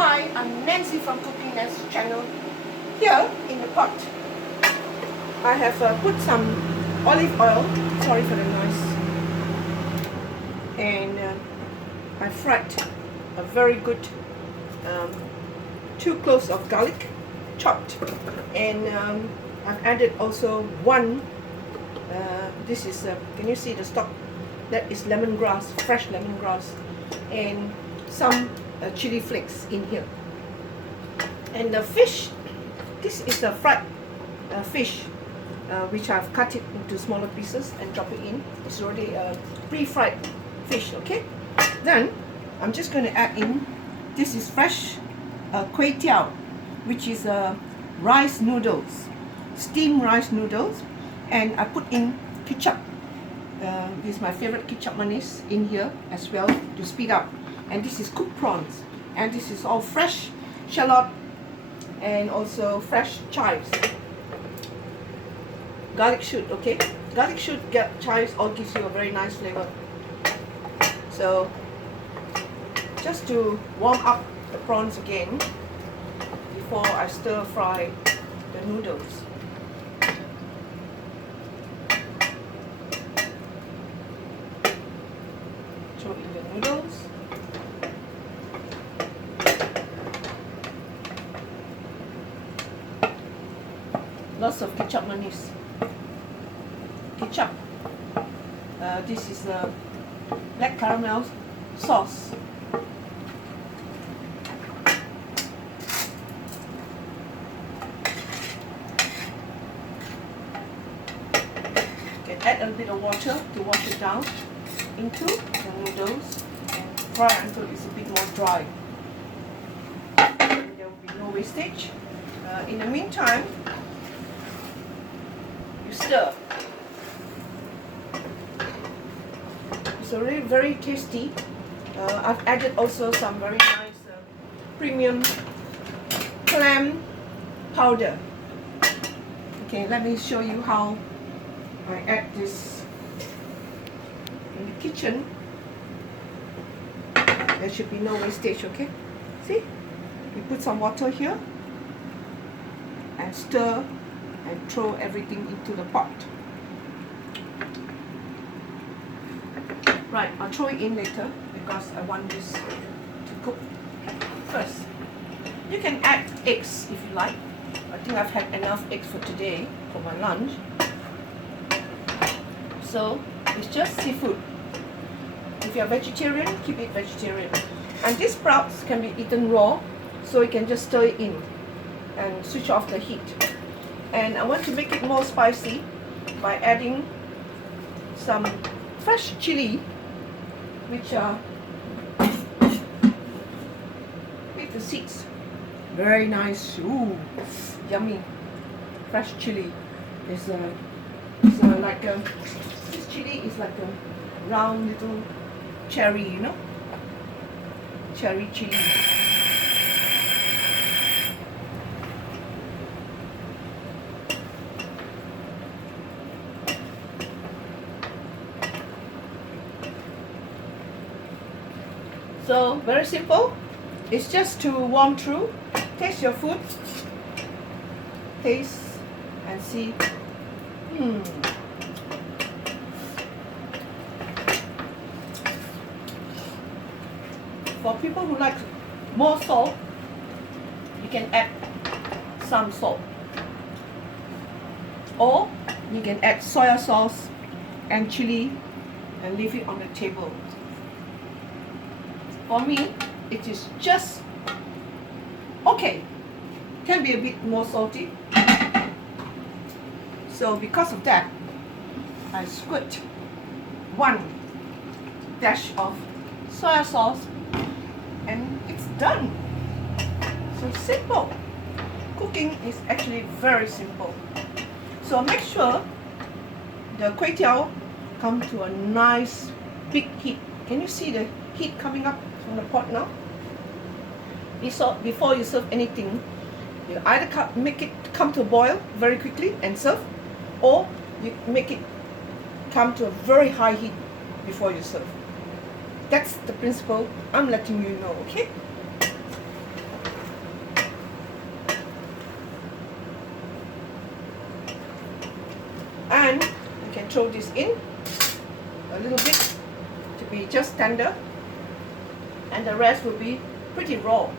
Hi, I'm Nancy from Cooking Nancy channel. Here in the pot, I have put some olive oil, sorry for the noise, and I fried a very good 2 cloves of garlic, chopped, and I've added also one, this is, can you see the stalk? That is lemongrass, fresh lemongrass, and some chili flakes in here. And the fish, this is a fried fish, which I've cut it into smaller pieces and drop it in. It's already pre-fried fish, okay? Then I'm just going to add in, this is fresh kway teow, which is rice noodles, steamed rice noodles, and I put in ketchup. This is my favorite ketchup mayonnaise in here as well to speed up. And this is cooked prawns, and this is all fresh shallot and also fresh chives. Garlic shoot, okay? Garlic shoot, chives all gives you a very nice flavor. So just to warm up the prawns again before I stir fry the noodles. Throw in the noodles. Lots of ketchup mayonnaise. Ketchup. This is black caramel sauce. You can add a bit of water to wash it down into the noodles and fry until it's a bit more dry. And there will be no wastage. In the meantime, you stir. It's already very tasty. I've added also some very nice premium clam powder. Okay, let me show you how I add this in the kitchen. There should be no wastage, okay? See? We put some water here and stir and throw everything into the pot. Right, I'll throw it in later because I want this to cook first. You can add eggs if you like. I think I've had enough eggs for today for my lunch. So it's just seafood. If you're vegetarian, keep it vegetarian. And these sprouts can be eaten raw, so you can just stir it in and switch off the heat. And I want to make it more spicy by adding some fresh chili, which are with the seeds. Very nice. Ooh, yummy. Fresh chili is like a, this chili is like a round little cherry, you know, cherry chili. So very simple. It's just to warm through. Taste your food. Taste and see. For people who like more salt, you can add some salt. Or you can add soya sauce and chili and leave it on the table. For me, it is just okay. Can be a bit more salty. So because of that, I squirt 1 dash of soya sauce and it's done. So simple. Cooking is actually very simple. So make sure the kway teow come to a nice big heat. Can you see the heat coming up from the pot now? Before you serve anything, you either make it come to a boil very quickly and serve, or you make it come to a very high heat before you serve. That's the principle I'm letting you know, okay? throw this in a little bit to be just tender, and the rest will be pretty raw.